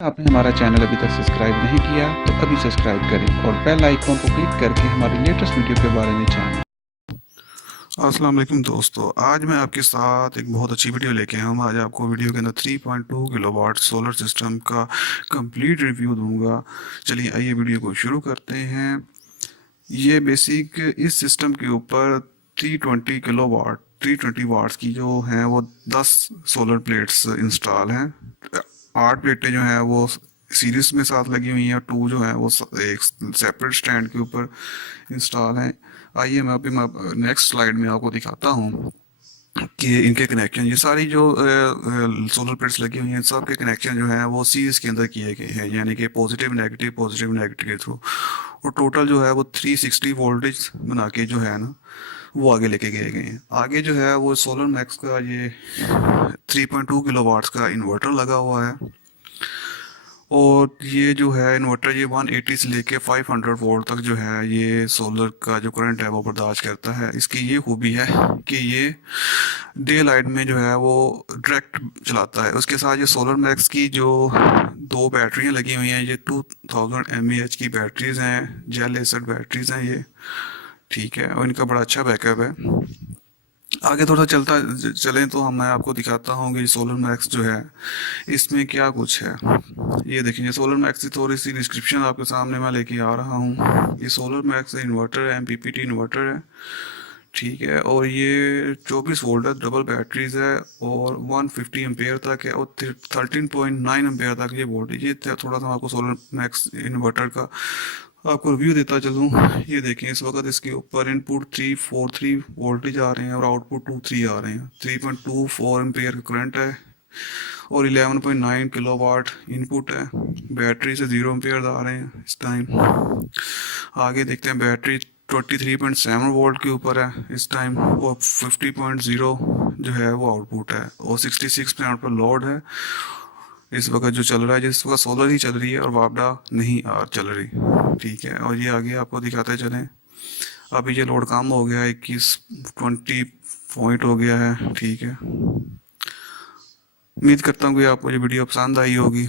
आपने हमारा चैनल अभी तक सब्सक्राइब नहीं किया तो अभी सब्सक्राइब करें और बेल आइकॉन को क्लिक करके हमारी लेटेस्ट वीडियो के बारे में जानें। अस्सलाम वालेकुम दोस्तों, आज मैं आपके साथ एक बहुत अच्छी वीडियो लेके आया हूँ। आज आपको वीडियो के अंदर 3.2 किलोवाट सोलर सिस्टम का कंप्लीट रिव्यू दूंगा। चलिए आइए वीडियो को शुरू करते हैं। ये बेसिक इस सिस्टम के ऊपर 320 वाट्स की जो हैं वो 10 सोलर प्लेट्स इंस्टॉल हैं। 8 प्लेटें जो हैं वो सीरीज में साथ लगी हुई हैं, 2 जो हैं वो एक सेपरेट स्टैंड के ऊपर इंस्टॉल हैं। आइए मैं अभी नेक्स्ट स्लाइड में आपको दिखाता हूँ कि इनके कनेक्शन, ये सारी जो सोलर प्लेट्स लगी हुई हैं सब के कनेक्शन जो हैं वो सीरीज के अंदर किए गए हैं, यानी कि पॉजिटिव नेगेटिव के थ्रू। और टोटल जो है वो 360 वोल्टेज बना के जो है ना वो आगे लेके गए हैं। आगे जो है वो सोलर मैक्स का ये 3.2 किलोवाट्स का इन्वर्टर लगा हुआ है। और ये जो है इन्वर्टर ये 180 से लेके 500 वोल्ट तक जो है ये सोलर का जो करंट है वो बर्दाश्त करता है। इसकी ये खूबी है कि ये डे लाइट में जो है वो डायरेक्ट चलाता है। उसके साथ ये सोलर मैक्स की जो 2 बैटरियां लगी हुई हैं, ये 2000 mAh की बैटरीज हैं, जेल एसिड बैटरीज हैं ये, ठीक है। और इनका बड़ा अच्छा बैकअप है। आगे थोड़ा चलें तो मैं आपको दिखाता हूँ कि सोलर मैक्स जो है इसमें क्या कुछ है। ये देखिए, सोलर मैक्स की थोड़ी सी डिस्क्रिप्शन आपके सामने मैं लेके आ रहा हूँ। ये सोलर मैक्स इन्वर्टर है, एमपीपीटी इन्वर्टर है, ठीक है। और ये 24 वोल्ट है, डबल बैटरीज है और 150 एम्पेयर तक है और 13.9 एम्पेयर तक ये वोल्टेज। ये थोड़ा सा आपको सोलर मैक्स इन्वर्टर का आपको रिव्यू देता चलूँ। ये देखें, इस वक्त इसके ऊपर इनपुट 343 वोल्टेज आ रहे हैं और आउटपुट 23 आ रहे हैं। 3.24 एम्पेयर का करंट है और 11.9 किलोवाट इनपुट है। बैटरी से 0 एम्पेयर आ रहे हैं इस टाइम। आगे देखते हैं, बैटरी 23.7 वोल्ट के ऊपर है इस टाइम और 50.0 जो है वो आउटपुट है और 66% पर लोड है इस वक्त जो चल रहा है। जिस वक्त सोलर ही चल रही है और वापडा नहीं आ चल रही, ठीक है। और ये आगे आपको दिखाते चलें। अभी ये लोड कम हो गया है, 21-20 पॉइंट हो गया है, ठीक है। उम्मीद करता हूँ कि आपको ये वीडियो पसंद आई होगी।